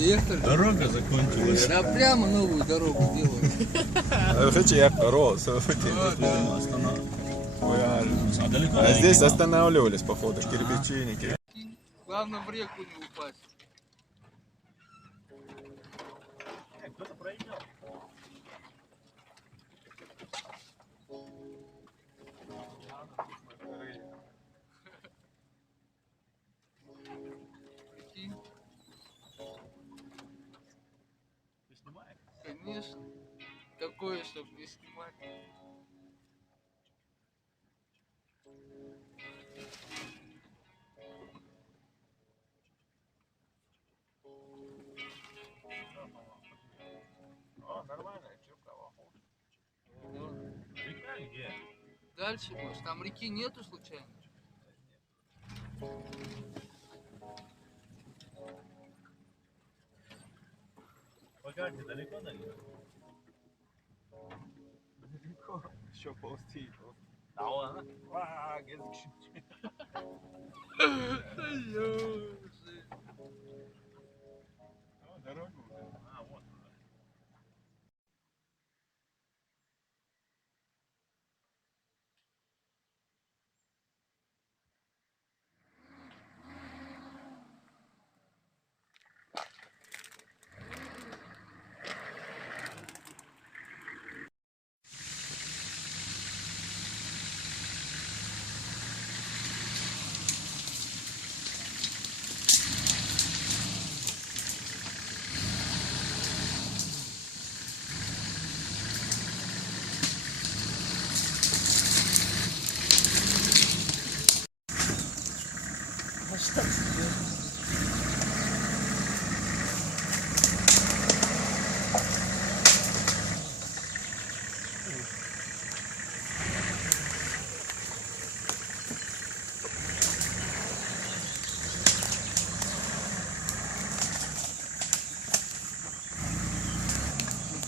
приехали. Дорога закончилась. Да прямо новую дорогу делают. А далеко А я здесь не останавливались, походу, кирпичи, не кирпичи. Главное в реку не упасть. Кто-то пройдет. Прикинь. Ты снимаешь? Конечно. Такое, чтобы не снимать. О, нормально, что кого? Река где? Дальше, может, там реки нету случайно? Погоди, далеко? Далеко, еще ползти. Да ладно. Gezdik. Дорогу. А, вот.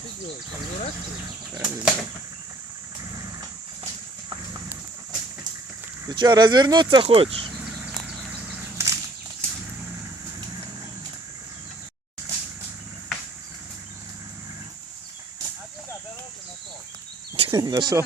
Что делать? Разворачивать? Ты что, развернуться хочешь? Нашел.